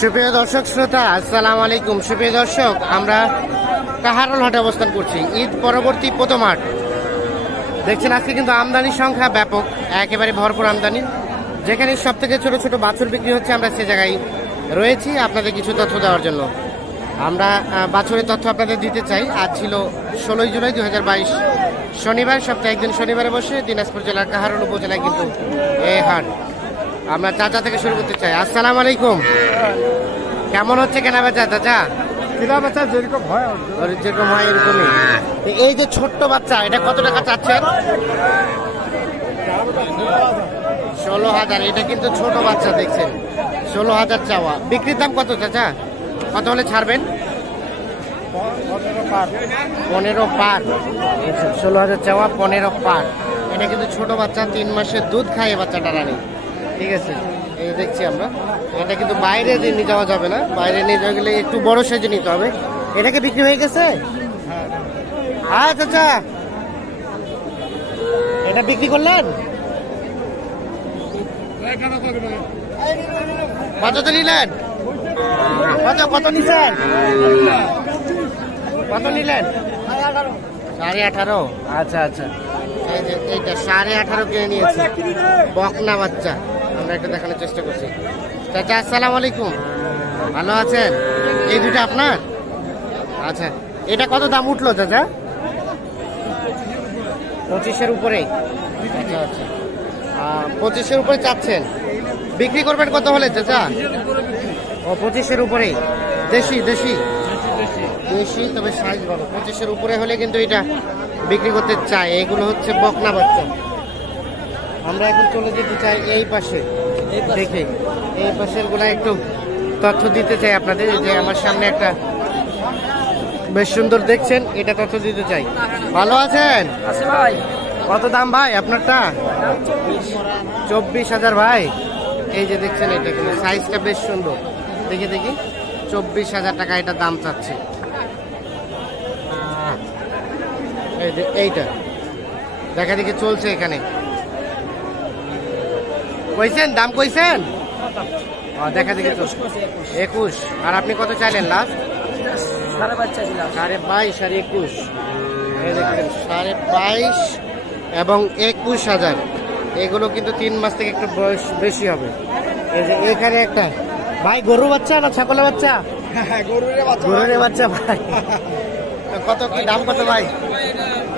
সুপ্রিয় দর্শক শ্রোতা, আসসালামু আলাইকুম। সুপ্রিয় দর্শক, আমরা কাহারোল হাটে অবস্থান করছি। ঈদ পরবর্তী প্রথম হাট দেখছেন। আজকে কিন্তু আমদানির সংখ্যা ব্যাপক, একেবারে ভরপুর আমদানি। যেখানে সব থেকে ছোট ছোট বাছুর বিক্রি হচ্ছে, আমরা সে জায়গায় রয়েছি আপনাদের কিছু তথ্য দেওয়ার জন্য। আমরা বাছুরের তথ্য আপনাদের দিতে চাই। আজ ছিল 16 জুলাই 2022 শনিবার, সপ্তাহে একদিন শনিবারে বসে দিনাজপুর জেলার কাহারোল উপজেলায় কিন্তু এই হাট। আমরা চাচা থেকে শুরু করতে চাই। আসসালামু আলাইকুম। কেমন হচ্ছে কেনা বেচা চাচা? কেনা বেচা যেরকম হয় এরকমই। এই যে ছোট্ট বাচ্চা, এটা কত টাকা চাচ্ছেন? 16,000। এটা কিন্তু ছোট বাচ্চা, দেখছেন 16,000 চাওয়া। বিক্রির দাম কত চাচা? কত হলে ছাড়বেন? 15 পার। 16,000 চাওয়া, 15 পার। এটা কিন্তু ছোট বাচ্চা, 3 মাসের দুধ খায় বাচ্চাটা রানী। ঠিক আছে, এই দেখছি আমরা। এটা কিন্তু বাইরে নিয়ে যাওয়া যাবে না, বাইরে নিয়ে যাওয়া গেলে একটু বড় সাইজে নিতে হবে। এটা কি বিক্রি হয়ে গেছে? হ্যাঁ চাচা, এটা বিক্রি করলেন? কত তো নিলেন? কত নিছেন? কত নিলেন? 18.5। আচ্ছা আচ্ছা, এই যে এইটা 18.5 কিনে নিয়েছি, বকনা বাচ্চা। আমরা একটু দেখানোর চেষ্টা করছি। চাচা আসসালামু আলাইকুম, ভালো আছেন? এই দুটো আপনার? আচ্ছা, এটা কত দাম উঠলো চাচা? 25-এর উপরে। আচ্ছা আচ্ছা, 25-এর উপরে চাচ্ছেন। বিক্রি করবেন কত হলে চাচা? ও 25-এর উপরেই। দেশি দেশি দেশি, তবে সাইজ ভালো। 25-এর উপরে হলে কিন্তু এটা বিক্রি করতে চাই। এইগুলো হচ্ছে বকনা বাচ্চা। আমরা এখন চলে যেতে চাই এই পাশে, দেখে এই পাশের গুলা একটু তথ্য দিতে চাই আপনাদের। যে আমার সামনে একটা বেশ সুন্দর দেখছেন, এটা তথ্য দিতে চাই। ভালো আছেন? ভাই। কত দাম ভাই আপনারটা? 24,000 ভাই। এই যে দেখছেন, এটা কিন্তু সাইজটা বেশ সুন্দর। দেখি 24,000 টাকা এটা দাম চাচ্ছে। এই যে এইটা দেখা দেখি চলছে এখানে। কইছেন দাম? কইছেন দেখা দেখি 21। আর আপনি কত চাইলেন লাস্ট? 22.5 আর 21। এই দেখছেন 22.5 এবং 21,000। এগুলো কিন্তু 3 মাস থেকে একটু বয়স বেশি হবে। এই যে এখানে একটা ভাই, গরু বাচ্চা না ছাগলের বাচ্চা? গরুর বাচ্চা ভাই। কত কি দাম? কত ভাই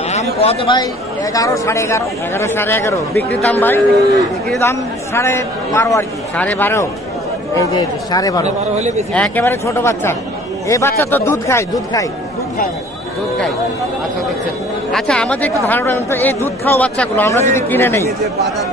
দাম কত ভাই? 11, 11.5। 11, 11.5। বিক্রির দাম ভাই? বিক্রির দাম 12.5 আর কি। 12.5। এই যে 12.5 একেবারে ছোট বাচ্চা। এই বাচ্চা তো দুধ খায়। আচ্ছা দেখছেন। আচ্ছা, আমাদের একটু ধারণা দেন তো, এই দুধ খাওয়া বাচ্চাগুলো আমরা যদি কিনে নেই,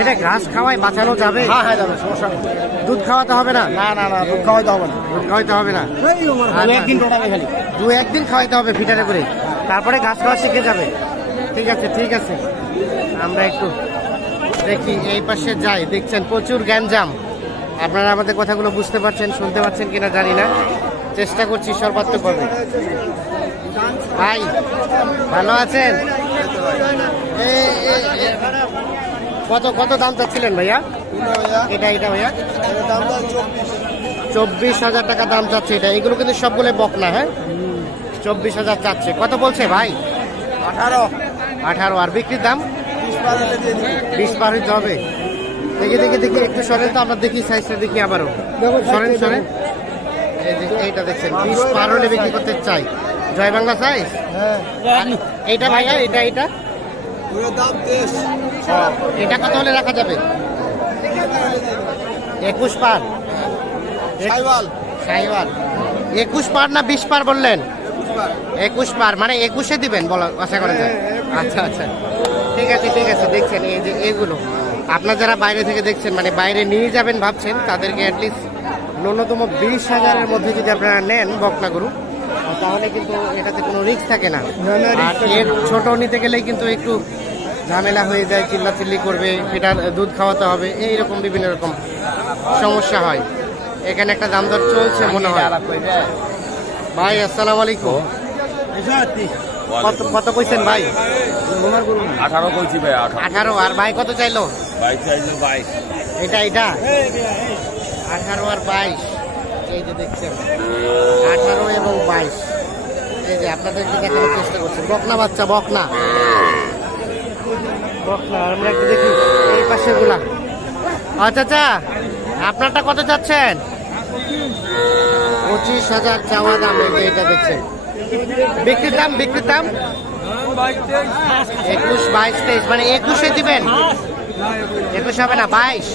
এটা ঘাস খাওয়াই বাঁচানো যাবে? হ্যাঁ যাবে, সমস্যা নেই। দুধ খাওয়াতে হবে না? না দুধ খাওয়াইতে হবে না। দুধ খাওয়াইতে হবে না, 2-1 দিন টোটাবে খালি। 2-1 দিন খাওয়াইতে হবে ফিটারে করে, তারপরে ঘাস খাওয়া শিখে যাবে। ঠিক আছে। আমরা একটু দেখি এই পাশে যাই। দেখছেন প্রচুর গ্যাঞ্জাম। আপনারা আমাদের কথাগুলো বুঝতে পারছেন, শুনতে পাচ্ছেন কিনা জানি না, চেষ্টা করছি সর্বাত্মকভাবে। ভাই ভালো আছেন? কত দাম চাচ্ছিলেন ভাইয়া? এটা ভাইয়া 24,000 টাকা দাম চাচ্ছে এটা। এগুলো কিন্তু সবগুলো বকনা। হ্যাঁ, 24,000 চাচ্ছে। কত বলছে ভাই? 18। আর বিক্রির দাম 20 পার হইতে হবে। দেখি একটু সরেন তো, আমরা দেখি সাইজটা দেখি আবারও। সরেন। এই যে এইটা দেখছেন 20 পার হলে বিক্রি করতে চাই। জয় বাংলা সাইজ। এইটা ভাইয়া, এটা এটা কত হলে রাখা যাবে? 21 পার। সাইওয়াল 21 পার না 20 পার বললেন? 21 পার, মানে 21-এ দিবেন বলা আশা করা যায়। আচ্ছা ঠিক আছে। দেখছেন এই যে এগুলো আপনার যারা বাইরে থেকে দেখছেন, মানে বাইরে নিয়ে যাবেন ভাবছেন, তাদেরকে অ্যাটলিস্ট ন্যূনতম 20,000-এর মধ্যে যদি আপনারা নেন বকনা গরু, তাহলে কিন্তু এটাতে কোনো রিস্ক থাকে না। আর এর ছোট নিতে গেলেই কিন্তু একটু ঝামেলা হয়ে যায়, চিল্লাচিল্লি করবে, ফিটার দুধ খাওয়াতে হবে, এইরকম বিভিন্ন রকম সমস্যা হয়। এখানে একটা দাম দর চলছে মনে হয়। ভাই আসসালামু আলাইকুম। কত কইছেন ভাই? 18 কইছি ভাই। 18। আর ভাই কত চাইলো? ভাই চাইলো 22। এটা 18 আর 22। এই যে দেখছেন 18 এবং 22। এই যে আপনাদেরকে দেখানোর চেষ্টা করছি, বকনা বাচ্চা, বকনা বকনা। আমরা একটু দেখি এই পাশের গুলা। আচ্ছা আচ্ছা, আপনারটা কত চাচ্ছেন? 25,000 চাওয়া দাম। এই যে এটা দেখছেন, বিক্রির দাম, বিক্রির দাম 21, 22, 23, মানে 21-এ দিবেন? 21 হবে না, 22।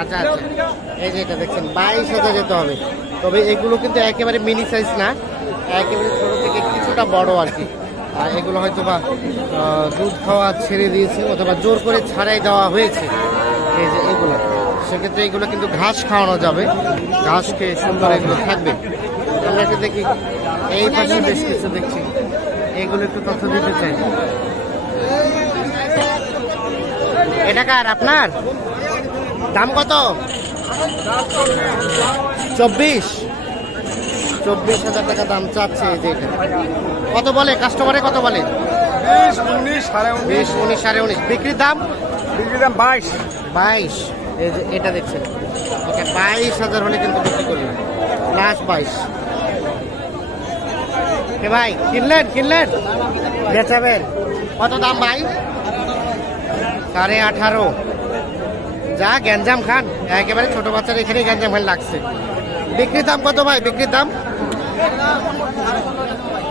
আচ্ছা আচ্ছা, এই যে এটা দেখছেন 22,000 যেতে হবে। তবে এগুলো কিন্তু একেবারে মিনি সাইজ না, একেবারে ছোট থেকে কিছুটা বড় আর কি। আর এগুলো হয়তো বা দুধ খাওয়া ছেড়ে দিয়েছে অথবা জোর করে ছাড়াই দেওয়া হয়েছে। এই যে এগুলো, সেক্ষেত্রে এগুলো কিন্তু ঘাস খাওয়ানো যাবে, ঘাস খেয়ে সুন্দর এগুলো থাকবে। আমরা একটু দেখি এই পাশে বেশ কিছু দেখছি, এগুলো একটু তথ্য দিতে চাই। এটা কার, আপনার? দাম কত? 24,000 টাকা দাম চাচ্ছে। এই যে এটা কত বলে কাস্টমারে, কত বলে? 20, 19, 20, 19, 19.5। বিক্রির দাম? বিক্রির দাম 22। 22। এই যে এটা দেখছেন, এটা 22,000 হলে কিন্তু বিক্রি করবেন, লাস্ট 22। ভাই কিনলেন, কিনলেন, বেচাবেন? কত দাম ভাই? 18.5। যা গ্যাঞ্জাম খান, একেবারে ছোট বাচ্চার এখানেই গ্যাঞ্জাম খান লাগছে। বিক্রির দাম কত ভাই, বিক্রির দাম?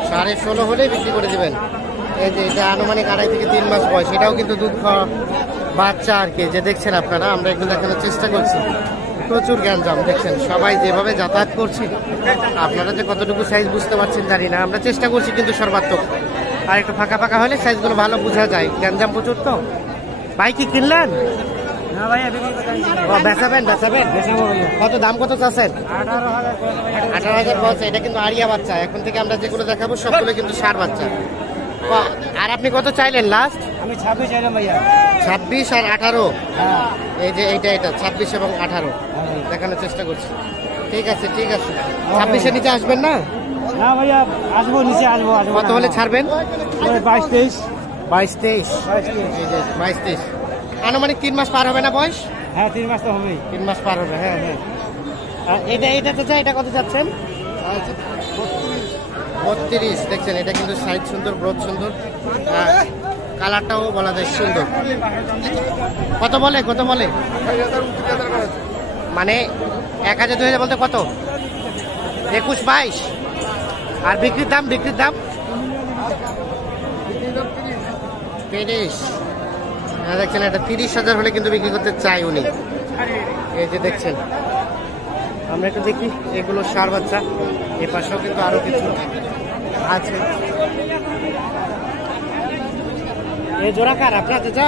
16.5 হলেই বিক্রি করে দিবেন। এই যে এটা আনুমানিক 2.5 থেকে 3 মাস বয়স, এটাও কিন্তু দুধ খাওয়া বাচ্চা আর কি। যে দেখছেন আপনারা, আমরা একটু দেখানোর চেষ্টা করছি। প্রচুর গ্যাঞ্জাম দেখছেন, সবাই যেভাবে যাতায়াত করছি, আপনারা যে কতটুকু সাইজ বুঝতে পারছেন জানি না। আমরা চেষ্টা করছি কিন্তু সর্বাত্মক, আর একটু ফাঁকা ফাঁকা হলে সাইজগুলো ভালো বোঝা যায়। গ্যাঞ্জাম প্রচুর তো। ভাই কি কিনলেন? বেচাবেন, বেচাবেন? কত দাম, কত চাচ্ছেন? 18,000 বলছে। এটা কিন্তু আড়িয়া বাচ্চা। এখন থেকে আমরা যেগুলো দেখাবো সবগুলো কিন্তু ষাঁড় বাচ্চা। আর আপনি কত চাইলেন লাস্ট? আমি 26 চাইলাম ভাইয়া। 26 আর 18। এই যে এইটা, এটা 26 এবং 18 দেখানোর চেষ্টা করছি। ঠিক আছে, ঠিক আছে। 26-এর নিচে আসবেন না? না ভাইয়া, আসবো, নিচে আসবো। কত হলে ছাড়বেন? 22, 23। 22, 23। এই যে 22, 23। আনুমানিক 3 মাস পার হবে না বয়স? হ্যাঁ, 3 মাস তো হবেই। 3 মাস পার হবে, হ্যাঁ হ্যাঁ। আর এটা তো চাই, এটা কত চাচ্ছেন? 32। দেখছেন, এটা কিন্তু সাইজ সুন্দর, গ্রোথ সুন্দর, কালারটাও বলা যায় সুন্দর। কত বলে, কত বলে? মানে 1,000, 2,000 বলতে কত? 21, 22। আর বিক্রির দাম, বিক্রির দাম 30। দেখছেন, এটা 30,000 হলে কিন্তু বিক্রি করতে চাই উনি। এই যে দেখছেন, আমরা একটু দেখি, এগুলো ষাঁড় বাচ্চা। এ পাশেও কিন্তু আরো কিছু আছে। এই জোড়া কার, আপনার? চাচা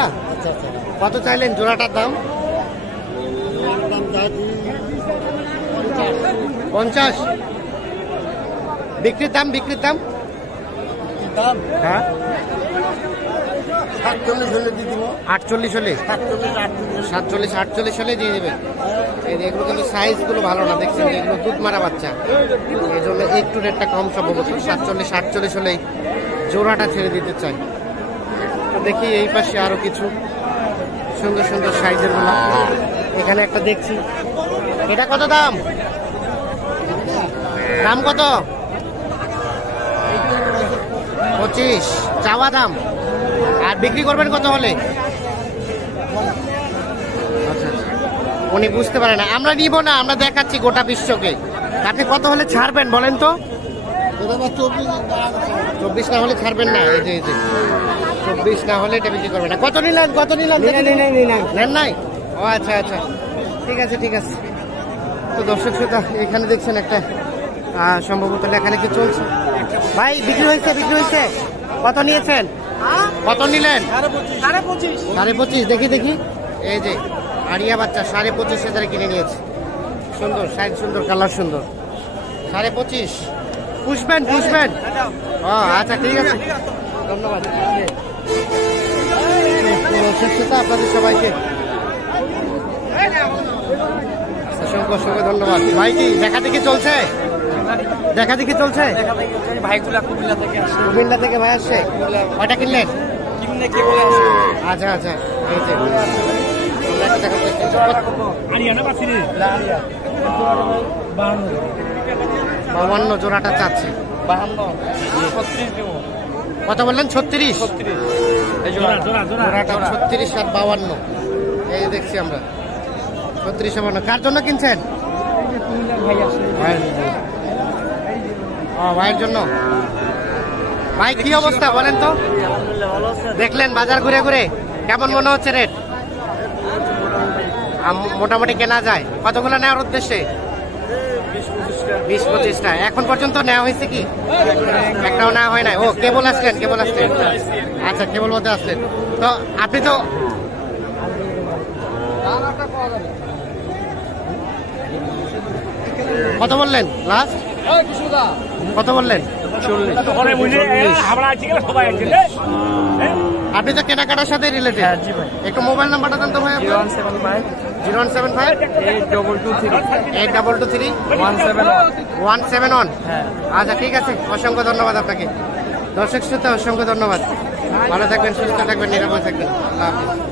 কত চাইলেন জোড়াটার দাম? 50। বিক্রির দাম, বিক্রির দাম? হ্যাঁ, 48 হলে দিয়ে দিব। 48 হলে? 47, 48 হলে দিয়ে দেবেন। এগুলো কিন্তু সাইজগুলো ভালো না, দেখছেন এগুলো দুধ মারা বাচ্চা, এই জন্য একটু রেটটা কম সম্ভবত। 47, 48 হলেই জোড়াটা ছেড়ে দিতে চাই। তো দেখি এই পাশে আরো কিছু সুন্দর সুন্দর সাইজের গুলো। এখানে একটা দেখছি, এটা কত দাম? দাম কত? 25 চাওয়া দাম। আর বিক্রি করবেন কত হলে? আচ্ছা আচ্ছা, উনি বুঝতে পারে না। আমরা নিব না, আমরা দেখাচ্ছি গোটা বিশ্বকে। আপনি কত হলে ছাড়বেন বলেন তো? 24 না হলে ছাড়বেন না। এই যে 24 না হলে এটা বিক্রি করবেন না। কত নিলেন, কত নিলেন? নেন নাই? ও আচ্ছা আচ্ছা, ঠিক আছে ঠিক আছে। তো দর্শক শ্রোতা, এখানে দেখছেন একটা সম্ভবত লেখালেখি চলছে। ভাই বিক্রি হয়েছে, বিক্রি হয়েছে। কত নিয়েছেন, কত নিলেন? 25.5। দেখি দেখি, এই যে আড়িয়া বাচ্চা 25,000 কিনে নিয়েছে। সুন্দর সাইজ, সুন্দর কালার, সুন্দর। 25.5 পুষবেন, পুষবেন? ও আচ্ছা, ঠিক আছে, ধন্যবাদ। আপনাদের সবাইকে অসংখ্য অসংখ্য ধন্যবাদ। ভাই কি দেখা দেখি চলছে? দেখা দেখি চলছে? ভাইগুলা কুমিল্লা থেকে আসে। কুমিল্লা থেকে ভাই আসছে। কয়টা কিনলেন? কিনে কে বলে আসে? আচ্ছা আচ্ছা, এই যে 52 জোড়াটা চাচ্ছে। 52 কত বললেন? 36। জোড়াটা 36 আর 52, এই দেখছি আমরা 36 52। কার জন্য কিনছেন? ভাইয়ের জন্য। ভাই কি অবস্থা বলেন তো? দেখলেন বাজার ঘুরে ঘুরে, কেমন মনে হচ্ছে রেট? মোটামুটি কেনা যায়। কতগুলো নেওয়ার উদ্দেশ্যে? 20-25টা। এখন পর্যন্ত নেওয়া হয়েছে কি? একটাও নেওয়া হয় না। ও কেবল আসলেন? আচ্ছা, কেবল মধ্যে আসলেন। তো আপনি তো কত বললেন লাস্ট? কত বললেন? 40। আপনি তো কেনাকাটার সাথে রিলেটেড। একটু মোবাইল নাম্বারটা দেন তো ভাই। 0175 822 171। আচ্ছা ঠিক আছে, অসংখ্য ধন্যবাদ আপনাকে। দর্শক শ্রোতা অসংখ্য ধন্যবাদ। ভালো থাকবেন, সুস্থ থাকবেন, নিরাপদ থাকবেন। আল্লাহ হাফেজ।